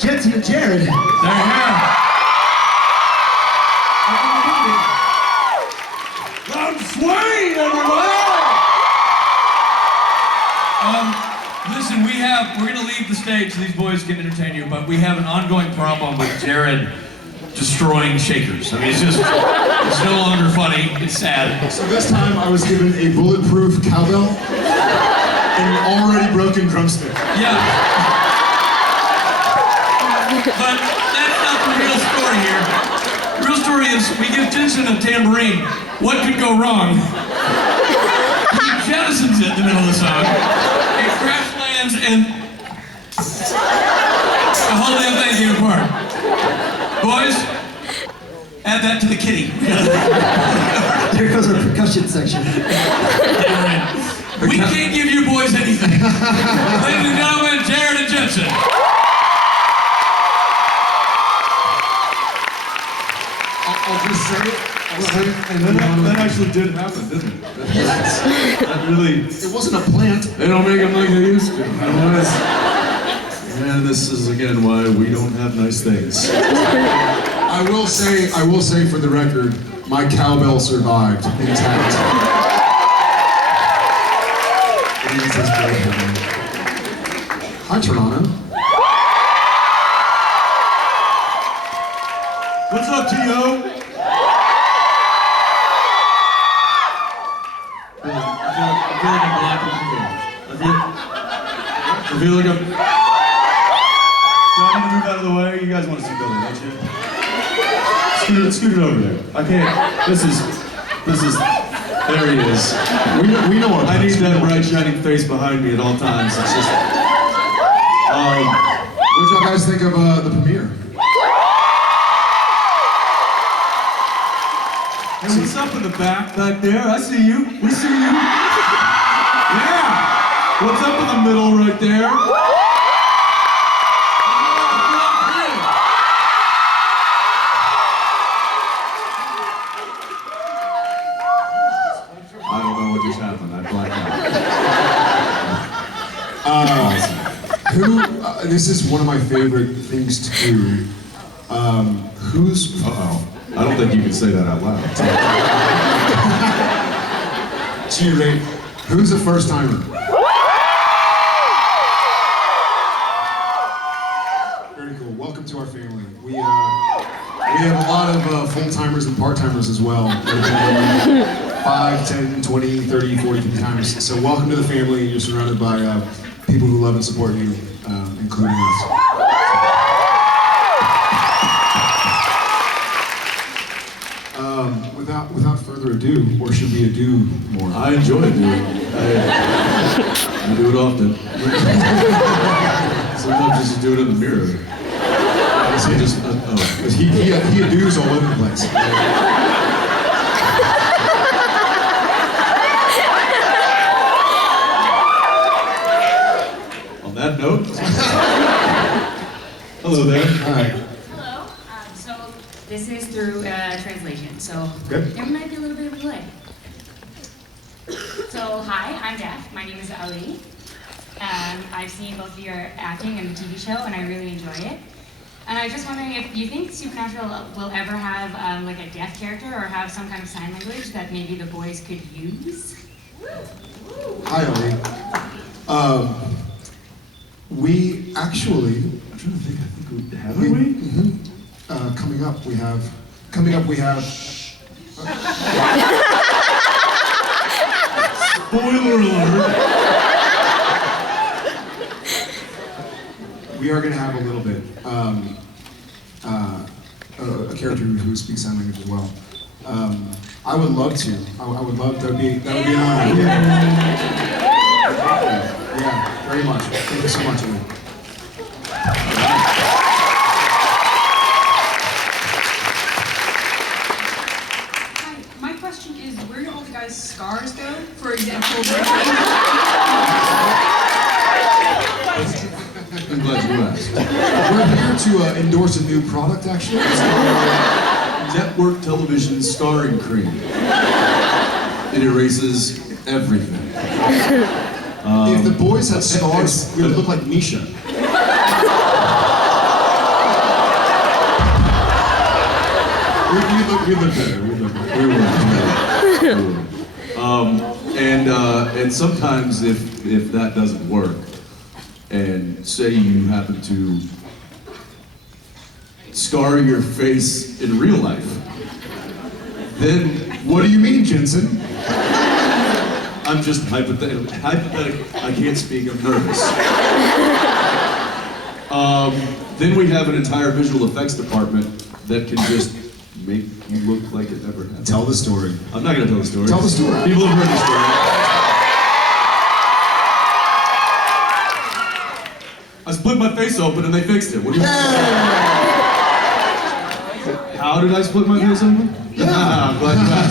Jensen and Jared. They're here. I'm swaying, everybody! Listen, we're gonna leave the stage so these boys can entertain you, but we have an ongoing problem with Jared destroying shakers. I mean, it's no longer funny, it's sad. So this time I was given a bulletproof cowbell and an already broken drumstick. Yeah. But that's not the real story here. The real story is we give Jensen a tambourine. What could go wrong? He jettisons it in the middle of the song. It crash lands and the whole damn thing came apart. Boys, add that to the kitty. There goes our percussion section. We can't give you boys anything. Ladies and gentlemen, Jared and Jensen. I'll just say it. And that actually did happen, didn't it? That really... It wasn't a plant. They don't make them like they used to. And this is again why we don't have nice things. I will say for the record, my cowbell survived intact. Hi, Toronto. What's up, T.O.? I feel like I'm blocking you. I feel like I'm... Do I need to move out of the way? You guys want to see Billy, don't you? Scoot it over there. I can't... This is... There he is. We know our I need that bright, shining face behind me at all times. It's just... What did y'all guys think of the premiere? Hey, what's up in the back there? I see you. We see you. Yeah. What's up in the middle right there? I don't know what just happened. I blacked out. This is one of my favorite things to do. Who's... Uh-oh. I don't think you can say that out loud. G-rate. Who's a first-timer? Very cool. Welcome to our family. We have a lot of full-timers and part-timers as well. 5, 10, 20, 30, 40, 50 times. So welcome to the family. You're surrounded by people who love and support you, including us. Without further ado, or should we ado more? I enjoy doing it. I do it often. Sometimes just do it in the mirror. So just, he ados all over the place. On that note, hello there. Hi. This is through translation, so Good. there might be a little bit of a delay. So, hi, I'm Daph. My name is Ali. I've seen both of your acting in the TV show, and I really enjoy it. And I was just wondering if you think Supernatural will ever have like a deaf character or have some kind of sign language that maybe the boys could use? Hi, Ali. We actually, I'm trying to think, I think we haven't we? Mm-hmm. Coming up we have, Spoiler alert! We are going to have a little bit, a character who speaks sign language as well. I would love to. I would love, that would be an honor. Yeah, very much. Thank you so much, Ali. We're here to endorse a new product, actually. It's Network television starring cream. It erases everything. if the boys had scars, we would look like Misha. We look better. We look better. And sometimes if that doesn't work, and say you happen to scar your face in real life, then What do you mean, Jensen? I'm just hypothetical. I can't speak, I'm nervous. Then we have an entire visual effects department that can just make you look like it never happened. Tell the story. I'm not gonna tell the story. Tell the story. People have heard the story. I split my face open and they fixed it. What do you How did I split my face open? Yeah. I'm glad you asked.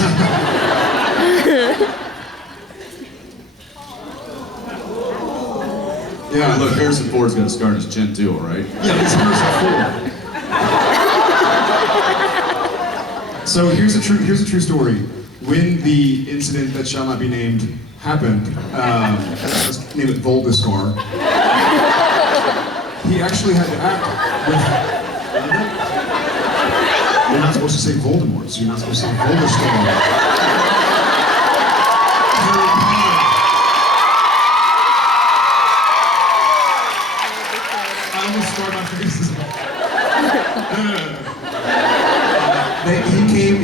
Yeah, Look, Harrison Ford's got a scar on his chin too, all right? Yeah, it's Harrison Ford. So here's a true story. When the incident that shall not be named happened, let's name it Voldiscar, he actually had to act with. You're not supposed to say Voldemort, so you're not supposed to say Voldiscar. I almost scarred my face.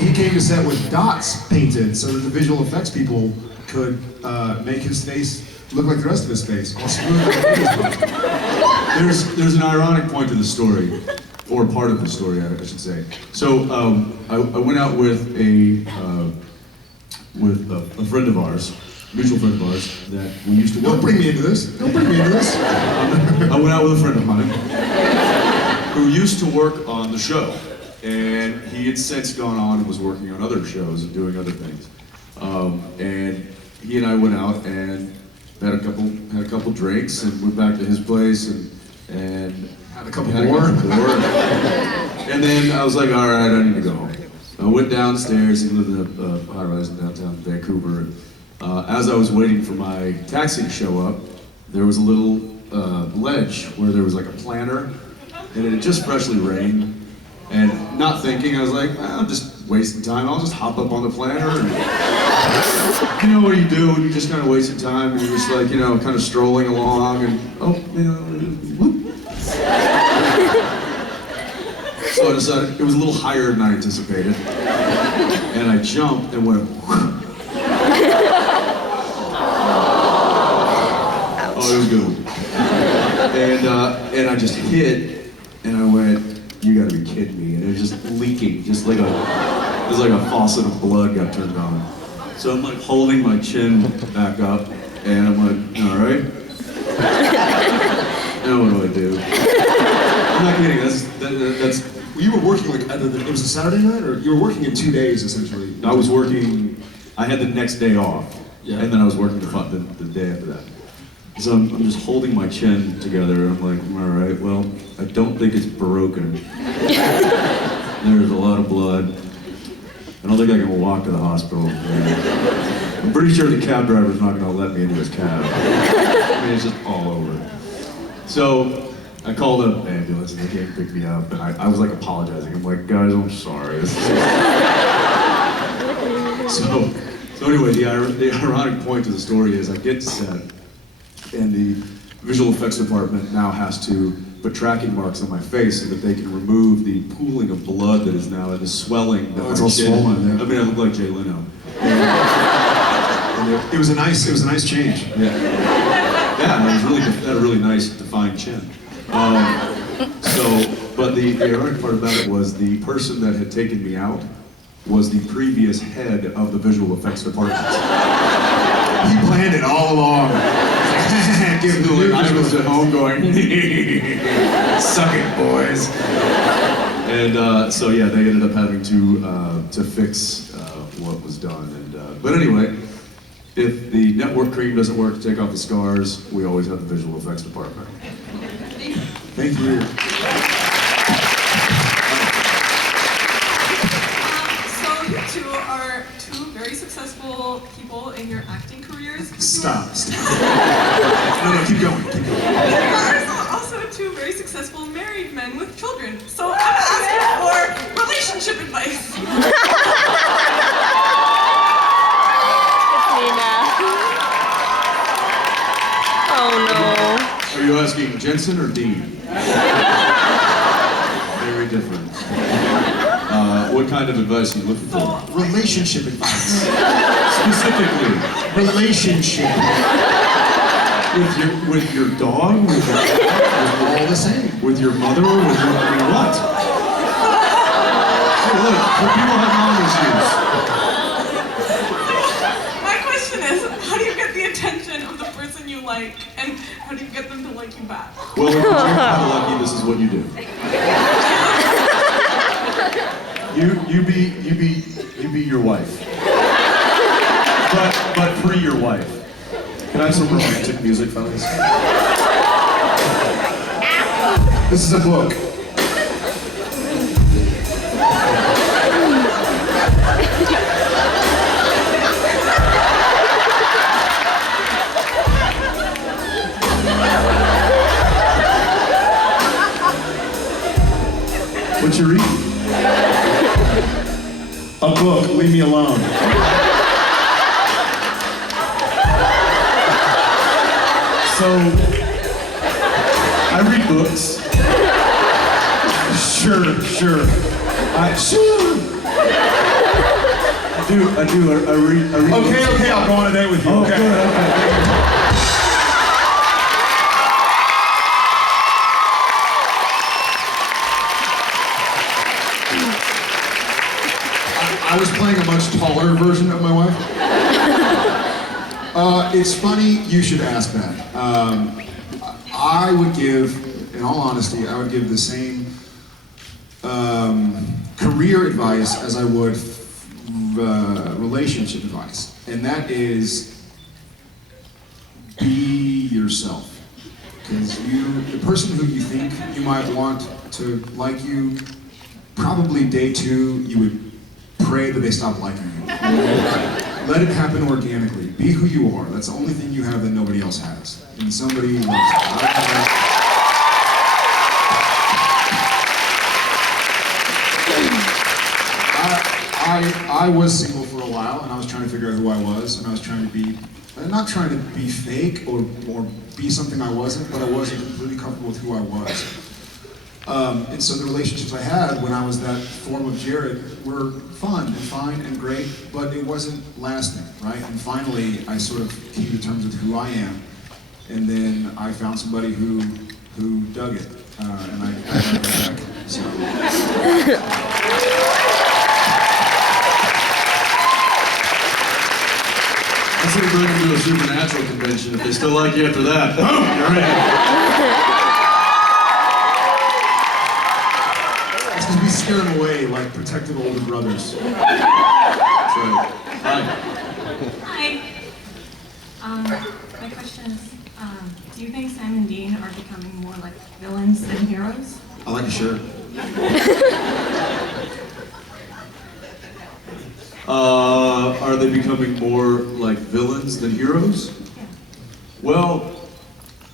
He came to set with dots painted so that the visual effects people could make his face look like the rest of his face. All smooth like his. There's an ironic point to the story, or part of the story, I should say. So I went out with a friend of ours, mutual friend of ours, that we used to work. Don't bring me into this. Don't bring me into this. I went out with a friend of mine who used to work on the show, and he had since gone on and was working on other shows and doing other things. And he and I went out and had a couple drinks and went back to his place and Had a couple more. And then I was like, all right, I need to go home. I went downstairs. He lived in a high-rise in downtown Vancouver. And, as I was waiting for my taxi to show up, there was a little ledge where there was like a planter, and it had just freshly rained. And not thinking, I was like, well, I'm just wasting time. I'll just hop up on the planter. And, you know what you do when you're just kind of wasting time, and you're just like, you know, kind of strolling along, and whoop. So I decided, it was a little higher than I anticipated, and I jumped and went, oh, it was good. And I just hit, and I went, you gotta be kidding me. And it was just leaking, just like it was like a faucet of blood got turned on. So I'm like holding my chin back up, and I'm like, all right. Now what do I do? I'm not kidding, that's You were working like it was a Saturday night, or you were working in 2 days essentially. I was working, I had the next day off, Yeah. and then I was working the day after that. So I'm just holding my chin together, and I'm like, all right, well, I don't think it's broken. There's a lot of blood. I don't think I can walk to the hospital. I'm pretty sure the cab driver's not gonna let me into his cab. I mean, it's just all over. So I called an ambulance and they came to pick me up, and I was like apologizing. I'm like, guys, I'm sorry. This is so anyway, the ironic point to the story is I get to set, and the visual effects department now has to put tracking marks on my face so that they can remove the pooling of blood that is now, the swelling. Oh, it's all swollen, yeah. I mean, I look like Jay Leno. And it was a nice change. Yeah, it had a really nice defined chin. But the ironic part about it was the person that had taken me out was the previous head of the visual effects department. He planned it all along. Give the I was at home going, suck it, boys. And so yeah, they ended up having to fix what was done. And but anyway, if the network cream doesn't work to take off the scars, we always have the visual effects department. Thank you. So you two are two very successful people in your acting careers. Stop. No, keep going. You are also two very successful married men with children. So I'm asking for relationship advice. Oh no. Are you asking Jensen or Dean? Very different. What kind of advice are you looking for? Relationship advice. Specifically, Relationship. with your dog, with All the same. with your mother, with your what? Hey, look, people have mom issues. My question is, how do you get the attention of the person you like, and how do you get them to like you back? Well, if you're kind of lucky, this is what you do. You be your wife. But free your wife. Can I have some romantic music, fellas? This is a book. What you reading? A book. Leave me alone. So, I read books. Sure. Sure. I do. I read books. Okay, I'll go on a date with you. Oh, Okay. good, okay. I was playing a much taller version of my wife. It's funny you should ask that. I would give, in all honesty, I would give the same career advice as I would relationship advice. And that is, be yourself. Because the person who you think you might want to like you, probably day 2, you would pray that they stop liking you. Let it happen organically. Be who you are. That's the only thing you have that nobody else has. And somebody loves you. I was single for a while, and I was trying to figure out who I was, and I was trying to be, not trying to be fake or be something I wasn't, but I wasn't completely comfortable with who I was. And so the relationships I had when I was that form of Jared were fun and fine and great, but it wasn't lasting, right? And finally, I sort of came to terms with who I am, and then I found somebody who dug it, and I got it back. So. I say bring them to a supernatural convention. If they still like you after that, boom, you're in. It's because we scare them away like protective older brothers. That's right. Hi. Hi. My question is, do you think Sam and Dean are becoming more like villains than heroes? I like a shirt. Are they becoming more like villains than heroes? Yeah. Well,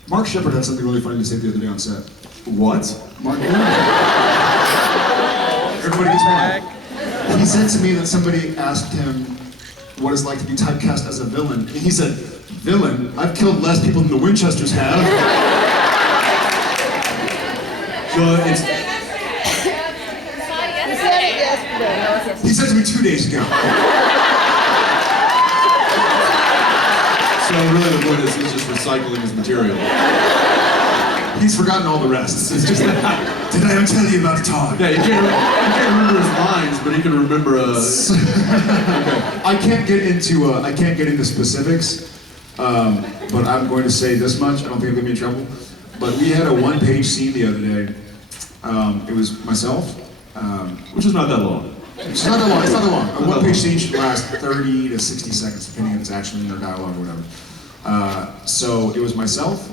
Mark Shepard had something really funny to say the other day on set. what? Mark, everybody gets one. He said to me that somebody asked him what it's like to be typecast as a villain, and he said, "Villain? I've killed less people than the Winchesters have." So it's He said to me 2 days ago. so really the point is he's just recycling his material. He's forgotten all the rest. It's just like, did I ever tell you about Todd? Yeah, he can't remember his lines, but he can remember I can't get into specifics, but I'm going to say this much. I don't think it'll get me in trouble. But we had a one-page scene the other day. It was myself. which is not that long. It's not that long. It's not that long. A one-page scene should last 30 to 60 seconds, depending if it's action or dialogue or whatever. So it was myself.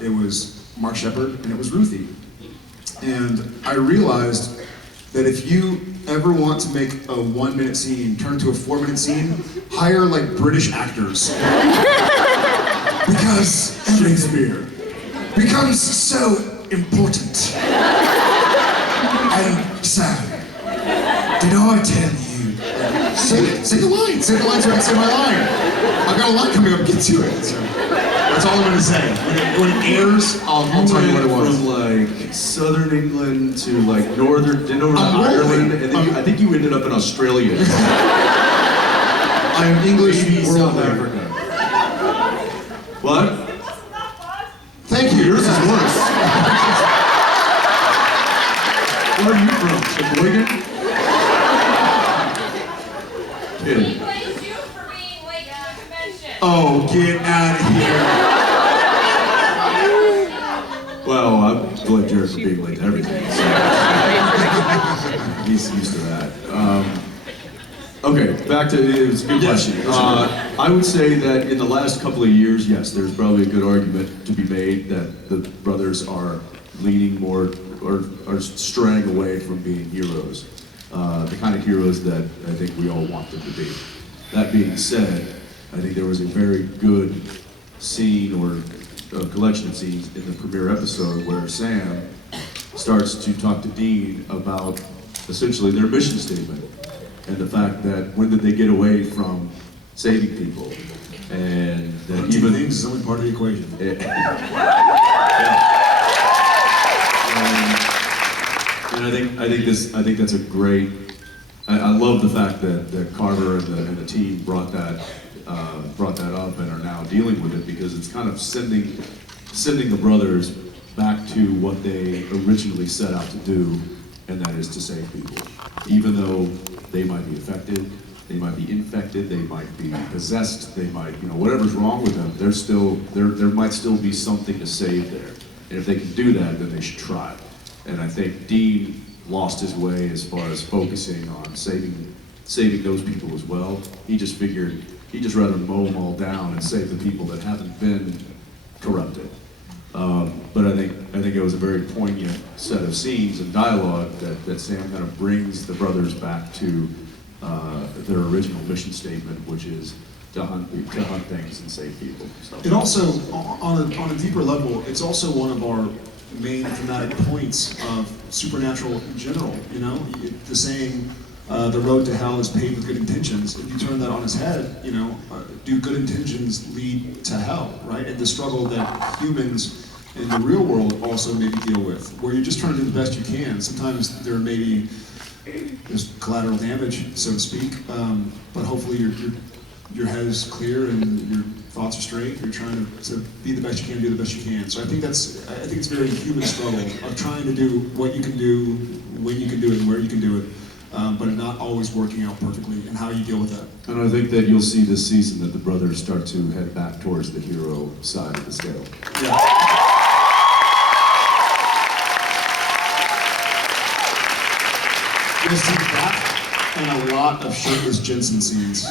It was Mark Shepard, and it was Ruthie. And I realized that if you ever want to make a 1-minute scene turn into a 4-minute scene, hire like British actors. Because Shakespeare becomes so important and sad. Did I tell you? Say the line so I can say my line. I've got a line coming up, get to it. So that's all I'm gonna say. When it airs, I'll tell you what it was. From like southern England to like northern, then over to Ireland, and then I think you ended up in Australia. I am English South world Africa. What? Thank you. Yours is worse. Where are you from? Sheboygan? Kid. Oh, get out of here. Well, I blame Jared for being late to everything. So he's used to that. Okay, back to, it was a good question. I would say that in the last couple of years, yes, there's probably a good argument to be made that the brothers are leaning more, or are straying away from being heroes. The kind of heroes that I think we all want them to be. That being said, I think there was a very good scene or a collection of scenes in the premiere episode where Sam starts to talk to Dean about essentially their mission statement and the fact that when did they get away from saving people, and that Even things is only part of the equation. And I think that's a great. I love the fact that Carter and the team brought that up and are now dealing with it, because it's kind of sending the brothers back to what they originally set out to do, and that is to save people. Even though they might be affected, they might be infected, they might be possessed, they might, whatever's wrong with them, there might still be something to save there. And if they can do that, then they should try. And I think Dean lost his way as far as focusing on saving those people as well. He just figured he'd just rather mow them all down and save the people that haven't been corrupted. But I think it was a very poignant set of scenes and dialogue that Sam kind of brings the brothers back to their original mission statement, which is to hunt things and save people. So. It also, on a deeper level, it's also one of our main thematic points of Supernatural in general. The saying, the road to hell is paved with good intentions. If you turn that on its head, do good intentions lead to hell, right? And the struggle that humans in the real world also maybe deal with, where you're just trying to do the best you can. Sometimes there's collateral damage, so to speak, but hopefully your head is clear and your thoughts are straight. You're trying to be the best you can, do the best you can. So I think it's a very human struggle of trying to do what you can do, when you can do it, and where you can do it, but not always working out perfectly, and how you deal with that. And I think that you'll see this season that the brothers start to head back towards the hero side of the scale. Yeah. You'll see that and a lot of shirtless Jensen scenes.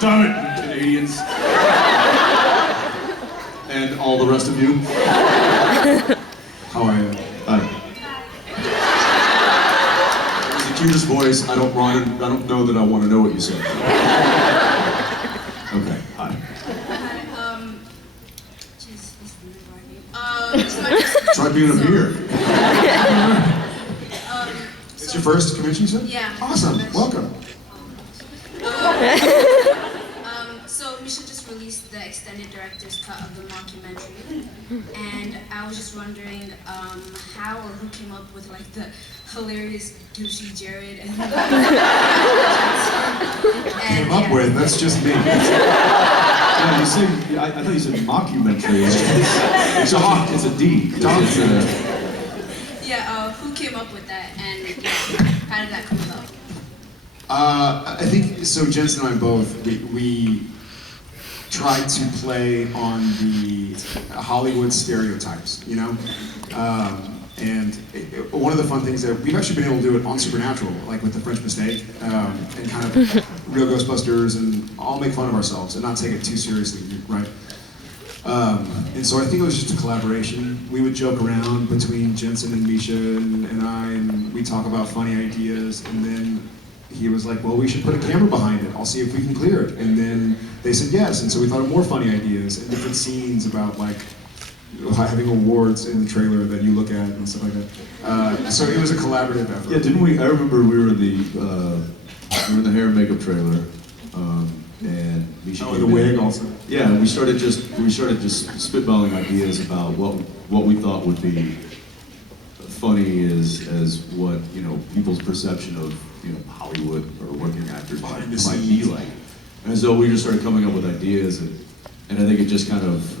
Stop it, Canadians. And all the rest of you. How are you? Hi. It was the cutest voice. I don't know that I want to know what you said. Okay, hi. Try being up here. Um, It's your first convention, you said? Yeah. Awesome. Welcome. So Misha just released the extended director's cut of the mockumentary, and I was just wondering how or who came up with like the hilarious douchey Jared and Came up with, that's just me. Yeah, I thought you said mockumentary. It's a D. who came up with that, and how did that come about? I think so. Jensen and I both we tried to play on the Hollywood stereotypes, you know? One of the fun things that we've actually been able to do it on Supernatural, like with the French Mistake, and kind of Real Ghostbusters, and all make fun of ourselves and not take it too seriously, right? And so I think it was just a collaboration. We would joke around between Jensen and Misha and I, and we talk about funny ideas, and then he was like, well, we should put a camera behind it. I'll see if we can clear it. And then they said yes, and so we thought of more funny ideas and different scenes about like having awards in the trailer that you look at and stuff like that. So it was a collaborative effort. Yeah, didn't we? I remember we were in the hair and makeup trailer, and Misha Oh, came the in. wig also. Yeah, and we started just spitballing ideas about what we thought would be funny as what, you know, people's perception of, you know, Hollywood or working actors might be like. And so we just started coming up with ideas, and I think it just kind of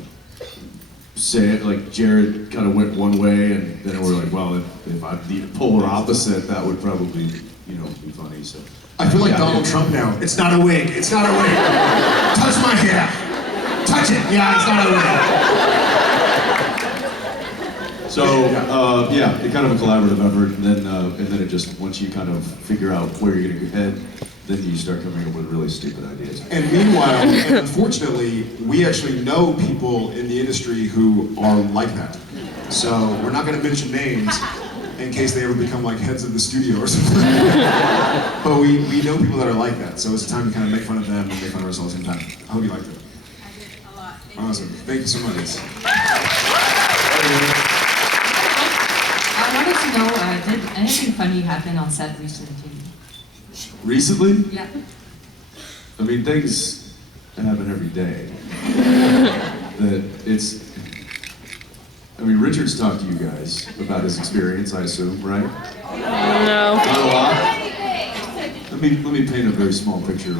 like Jared kind of went one way, and then we're like, well, if I'm the polar opposite, that would probably, you know, be funny. So I feel like Donald Trump now. It's not a wig. It's not a wig. Touch my hair. Touch it. Yeah, it's not a wig. So yeah, it kind of a collaborative effort, and then it just, once you kind of figure out where you're going to head, then you start coming up with really stupid ideas. And meanwhile, and unfortunately, we actually know people in the industry who are like that. So we're not going to mention names in case they ever become like heads of the studio or something. But we know people that are like that. So it's time to kind of make fun of them and make fun of ourselves at the same time. I hope you liked it. I did a lot. Awesome. Thank you so much. I wanted to know, did anything funny happen on set recently? Recently? Yeah. I mean, things happen every day. I mean, Richard's talked to you guys about his experience, I assume, right? No. Not a lot? Let me paint a very small picture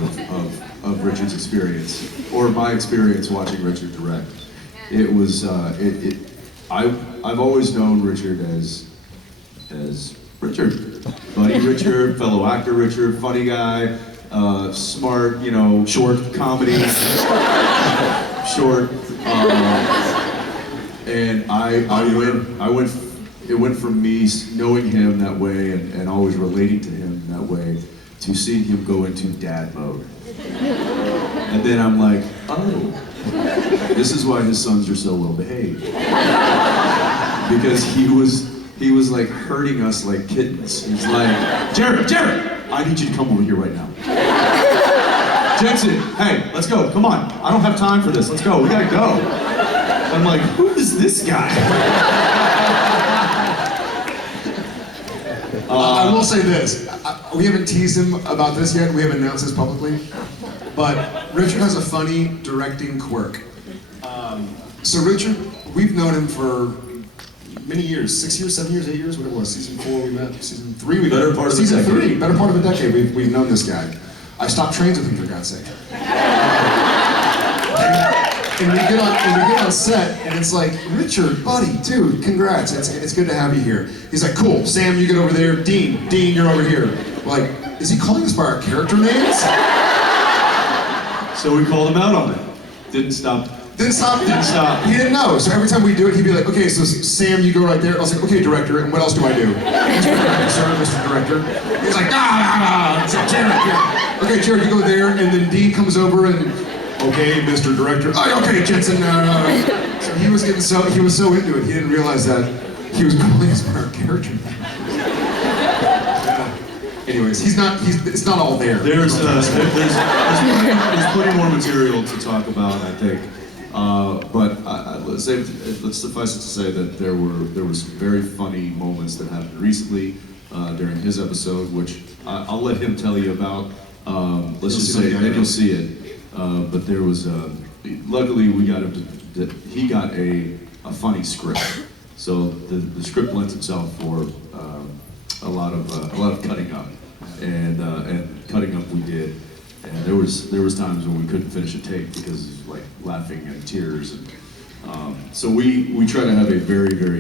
of Richard's experience, or my experience watching Richard direct. It was, I've always known Richard as Richard. Buddy Richard, fellow actor Richard, funny guy, smart, you know, short comedy, short, and it went from me knowing him that way and always relating to him that way to seeing him go into dad mode. And then I'm like, oh, this is why his sons are so well behaved. Because he was like herding us like kittens. He's like, Jared, I need you to come over here right now. Jensen, hey, let's go, come on. I don't have time for this, let's go, we gotta go. I'm like, who is this guy? I will say this. We haven't teased him about this yet. We haven't announced this publicly. But Richard has a funny directing quirk. So Richard, we've known him for many years, 6 years, 7 years, 8 years, whatever it was. Season 4 we met, season 3 we met. Better part of the season decade. 3, better part of a decade we've known this guy. I stopped trains with him, for God's sake. And we get on set, and it's like, Richard, buddy, dude, congrats, it's good to have you here. He's like, cool, Sam, you get over there, Dean, you're over here. We're like, is he calling us by our character names? So we called him out on it. Didn't stop. Didn't stop. He didn't know. So every time we do it, he'd be like, okay, so Sam, you go right there. I was like, okay, director, and what else do I do? Sorry, Mr. Director. He's like, so Jared, yeah. Okay, Jared, you go there, and then Dean comes over and, okay, Mr. Director. Oh, okay, Jensen. So he was so into it, he didn't realize that he was calling us by our character name. Anyways, it's not all there. There's plenty more material to talk about, I think. But let's suffice it to say that there were some very funny moments that happened recently during his episode, which I'll let him tell you about. Let's just say, and you'll see it. But there was, luckily we got he got a funny script. So the script lends itself for a lot of cutting up, and cutting up we did. And there was times when we couldn't finish a take because of like laughing and tears, and so we try to have a very